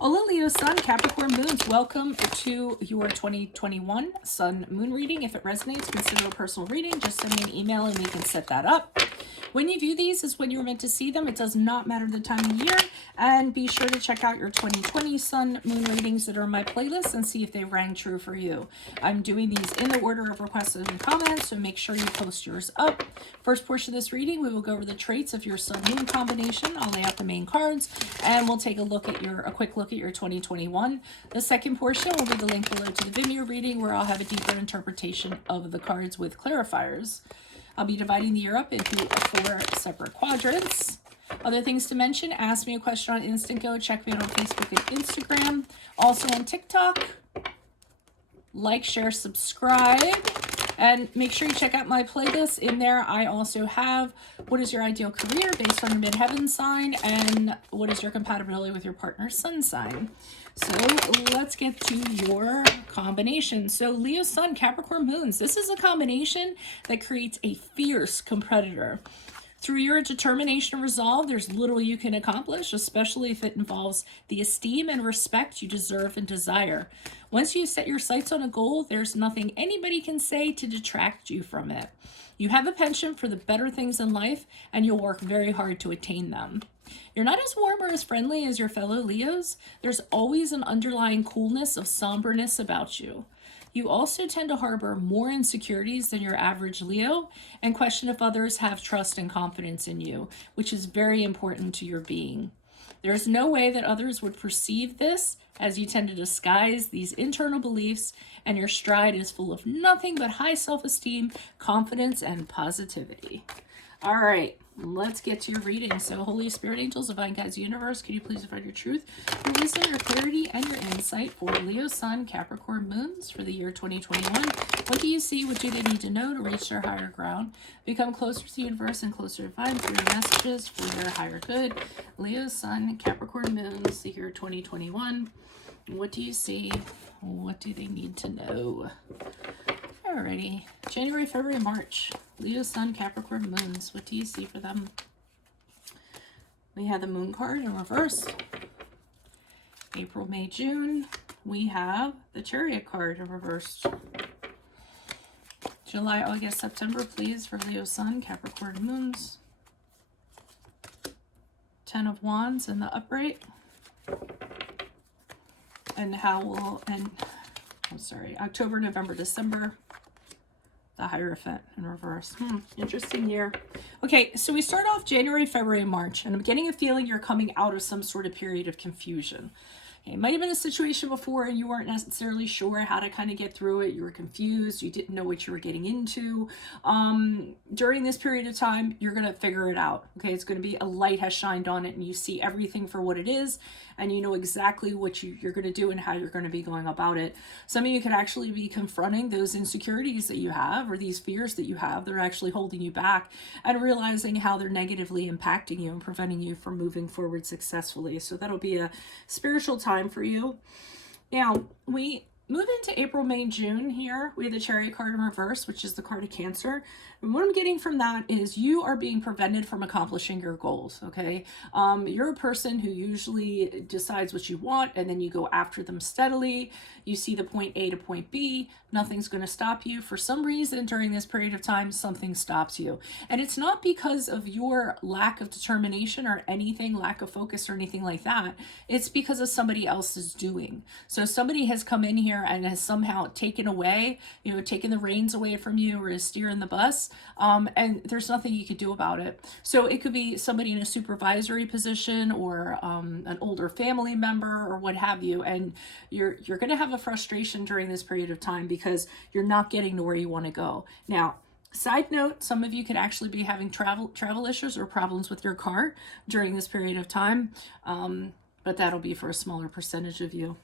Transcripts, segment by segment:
Hola Leo Sun, Capricorn Moons, welcome to your 2021 Sun Moon reading. If it resonates, consider a personal reading. Just send me an email and we can set that up. When you view these is when you were meant to see them. It does not matter the time of year. And be sure to check out your 2020 Sun Moon readings that are in my playlist and see if they rang true for you. I'm doing these in the order of requests and comments, so make sure you post yours up. First portion of this reading, we will go over the traits of your Sun Moon combination. I'll lay out the main cards and we'll take a quick look at your 2021. The second portion will be the link below to the VIMEO reading, where I'll have a deeper interpretation of the cards with clarifiers. I'll be dividing the year up into 4 separate quadrants. Other things to mention, ask me a question on Instant Go. Check me out on Facebook and Instagram. Also on TikTok. Like, share, subscribe. And make sure you check out my playlist. In there, I also have what is your ideal career based on your midheaven sign and what is your compatibility with your partner's sun sign. So let's get to your combination. So Leo Sun, Capricorn Moons. This is a combination that creates a fierce competitor. Through your determination and resolve, there's little you can accomplish, especially if it involves the esteem and respect you deserve and desire. Once you set your sights on a goal, there's nothing anybody can say to detract you from it. You have a penchant for the better things in life, and you'll work very hard to attain them. You're not as warm or as friendly as your fellow Leos. There's always an underlying coolness of somberness about you. You also tend to harbor more insecurities than your average Leo and question if others have trust and confidence in you, which is very important to your being. There's no way that others would perceive this, as you tend to disguise these internal beliefs, and your stride is full of nothing but high self-esteem, confidence, and positivity. All right, let's get to your reading. So Holy Spirit, angels, divine guides, universe, can you please provide your truth, your wisdom, your clarity, and your insight for Leo Sun, Capricorn Moons for the year 2021? What do you see? What do they need to know to reach their higher ground? Become closer to the universe and closer to divine through your messages for their higher good. Leo Sun, Capricorn Moons, the year 2021. What do you see? What do they need to know? Alrighty, January, February, March. Leo, Sun, Capricorn, Moons. What do you see for them? We have the Moon card in reverse. April, May, June. We have the Chariot card in reverse. July, August, September, please, for Leo, Sun, Capricorn, Moons. 10 of Wands in the upright. And October, November, December. The Hierophant in reverse. Interesting year. Okay, so we start off January, February, and March, and I'm getting a feeling you're coming out of some sort of period of confusion. Okay, it might have been a situation before and you weren't necessarily sure how to kind of get through it. You were confused. You didn't know what you were getting into. During this period of time, you're going to figure it out. Okay, it's going to be a light has shined on it and you see everything for what it is, and you know exactly what you're going to do and how you're going to be going about it. Some of you could actually be confronting those insecurities that you have or these fears that you have that are actually holding you back, and realizing how they're negatively impacting you and preventing you from moving forward successfully. So that'll be a spiritual time for you. Now, we move into April, May, June here. We have the Chariot card in reverse, which is the card of Cancer. And what I'm getting from that is you are being prevented from accomplishing your goals, okay? You're a person who usually decides what you want and then you go after them steadily. You see the point A to point B. Nothing's going to stop you. For some reason, during this period of time, something stops you. And it's not because of your lack of determination or anything, lack of focus or anything like that. It's because of somebody else's doing. So somebody has come in here and has somehow taken away, taken the reins away from you or is steering the bus. And there's nothing you could do about it. So it could be somebody in a supervisory position or an older family member or what have you. And you're going to have a frustration during this period of time because you're not getting to where you want to go. Now, side note, some of you could actually be having travel issues or problems with your car during this period of time. But that'll be for a smaller percentage of you.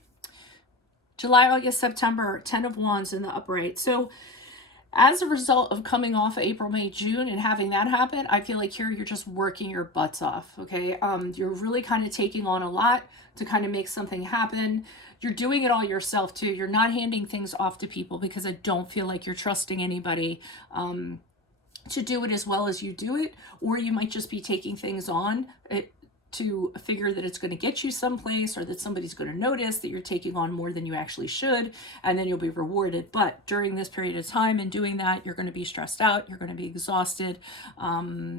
July, August, September, 10 of Wands in the upright. So as a result of coming off of April, May, June and having that happen, I feel like here you're just working your butts off, okay? You're really kind of taking on a lot to kind of make something happen. You're doing it all yourself too. You're not handing things off to people because I don't feel like you're trusting anybody to do it as well as you do it, or you might just be taking things on to figure that it's going to get you someplace, or that somebody's going to notice that you're taking on more than you actually should, and then you'll be rewarded. But during this period of time and doing that, you're going to be stressed out, you're going to be exhausted.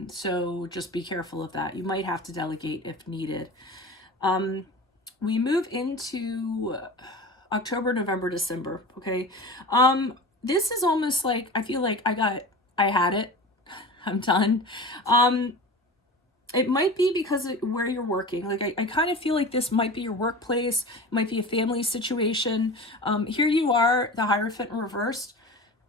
So just be careful of that. You might have to delegate if needed. We move into October, November, December. Okay. This is almost like, I feel like I had it. I'm done. It might be because of where you're working. Like, I kind of feel like this might be your workplace. It might be a family situation. Here you are, the Hierophant reversed,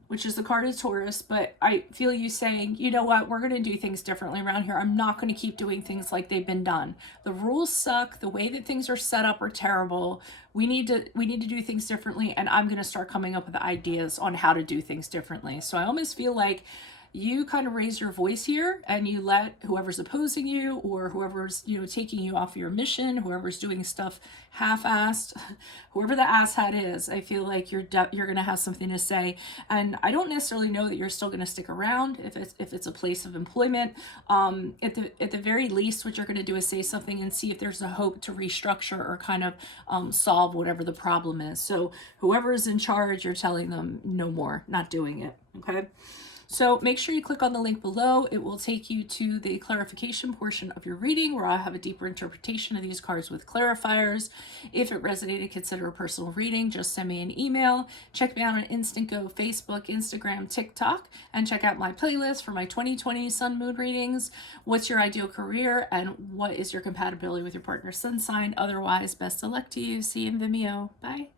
which is the card of Taurus, but I feel you saying, you know what, we're going to do things differently around here. I'm not going to keep doing things like they've been done. The rules suck. The way that things are set up are terrible. We need to do things differently, and I'm going to start coming up with ideas on how to do things differently. So I almost feel like you kind of raise your voice here, and you let whoever's opposing you, or whoever's, you know, taking you off your mission, whoever's doing stuff half-assed, whoever the asshat is, I feel like you're going to have something to say. And I don't necessarily know that you're still going to stick around if it's a place of employment. At the very least, what you're going to do is say something and see if there's a hope to restructure or kind of solve whatever the problem is. So whoever is in charge, you're telling them no more, not doing it. Okay. So make sure you click on the link below. It will take you to the clarification portion of your reading, where I'll have a deeper interpretation of these cards with clarifiers. If it resonated, consider a personal reading. Just send me an email. Check me out on Instant Go, Facebook, Instagram, TikTok, and check out my playlist for my 2020 Sun Moon readings. What's your ideal career, and what is your compatibility with your partner's sun sign? Otherwise, best of luck to you. See you in Vimeo. Bye.